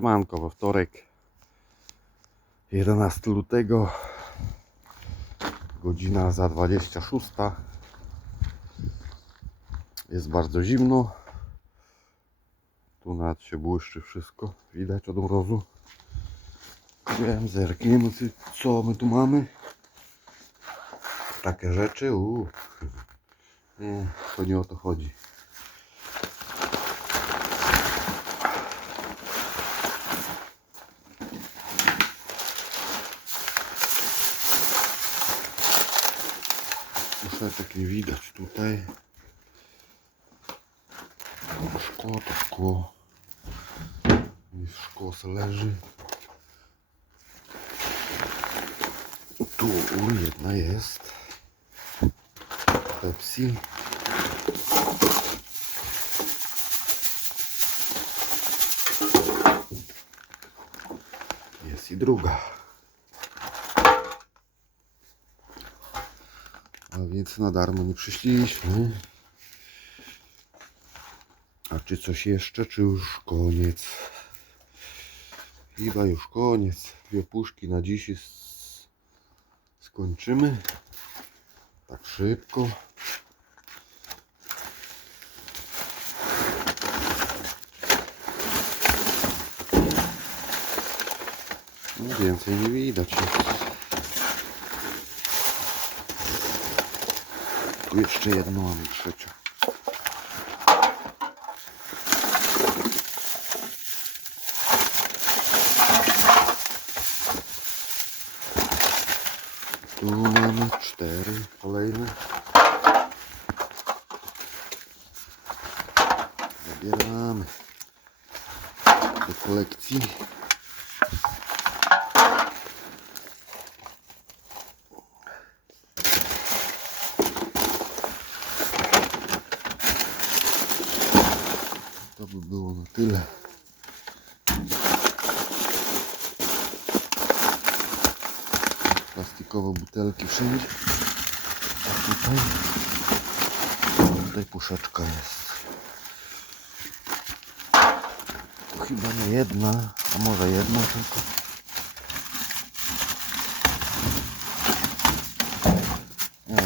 Siemanko, we wtorek 11 lutego godzina za 26 jest bardzo zimno. Tu nawet się błyszczy wszystko. Widać od mrozu. Wiem, zerkniemy co my tu mamy. Takie rzeczy uu. nie, to nie o to chodzi Muszeczek nie widać tutaj. Szkło to szkło. I szkło se leży. Tu jedna jest. Pepsi. Jest i druga. Więc na darmo nie przyszliśmy. A czy coś jeszcze, czy już koniec? Chyba już koniec. Dwie puszki na dziś skończymy. Tak szybko. No więcej nie widać. Tu jeszcze jedno mamy trzecią. Tu mamy cztery kolejne. Zabieramy do kolekcji. To by było na tyle. Plastikowe butelki wszędzie. A tutaj, tutaj puszeczka jest. To chyba nie jedna, a może jedna tylko.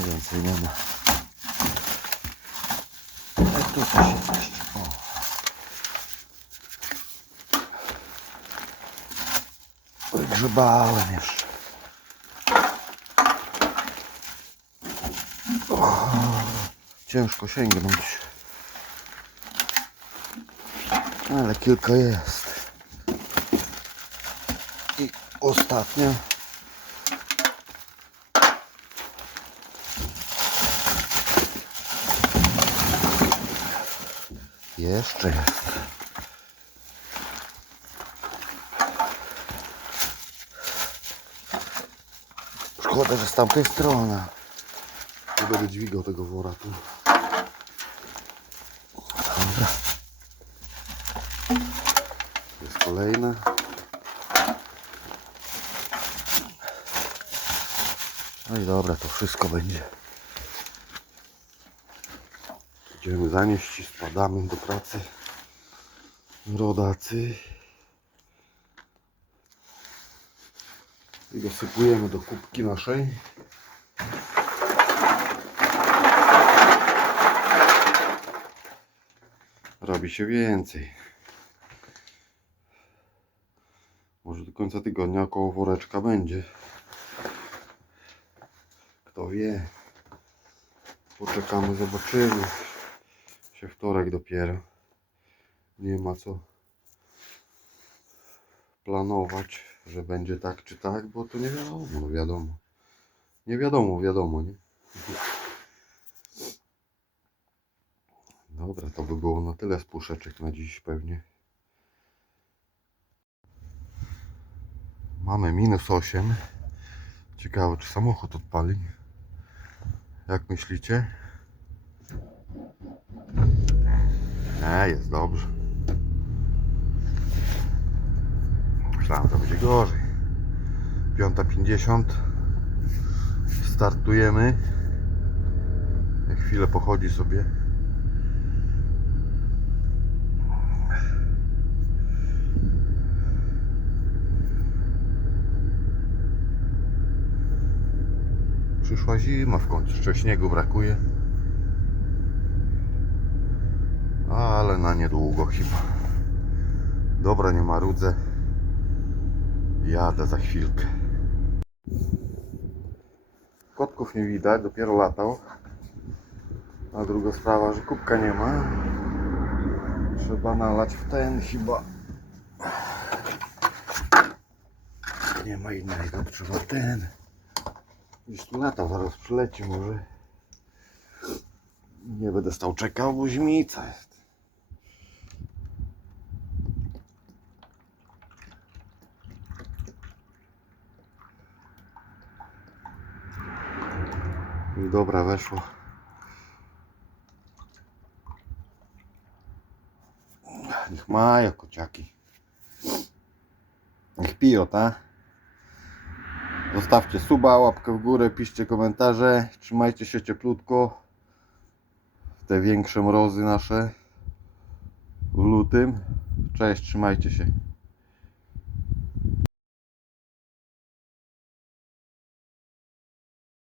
Więcej nie ma. A tu coś Wygrzebałem jeszcze. O, ciężko sięgnąć. Ale kilka jest. I ostatnia. Jeszcze jest. Szkoda, że z tamtej strony. Nie będę dźwigał tego wora tu. Dobra. Jest kolejna. No i dobra, to wszystko będzie. Idziemy zanieść i spadamy do pracy. Rodacy. I dosypujemy do kubki naszej. Robi się więcej. Może do końca tygodnia około woreczka będzie. Kto wie. Poczekamy, zobaczymy. Się wtorek dopiero. Nie ma co planować, że będzie tak czy tak, bo to nie wiadomo, no wiadomo. Nie wiadomo, wiadomo, nie? Dobra, to by było na tyle z puszeczek na dziś pewnie. Mamy minus 8. Ciekawe, czy samochód odpali. Jak myślicie? Nie, jest dobrze. Myślałem, że będzie gorzej. 5.50. Startujemy. Chwilę pochodzi sobie. Przyszła zima w końcu, jeszcze śniegu brakuje. Ale na niedługo chyba. Dobra, nie marudzę. Jadę za chwilkę. Kotków nie widać, dopiero latał. A druga sprawa, że kubka nie ma. Trzeba nalać w ten chyba. Nie ma innego, trzeba ten. Gdzieś tu lata, zaraz przyleci może. Nie będę stał czekał, bo zimica jest. Dobra, weszło. Niech mają kociaki. Niech piją, tak? Zostawcie suba, łapkę w górę, piszcie komentarze. Trzymajcie się cieplutko. Te większe mrozy nasze w lutym. Cześć, trzymajcie się.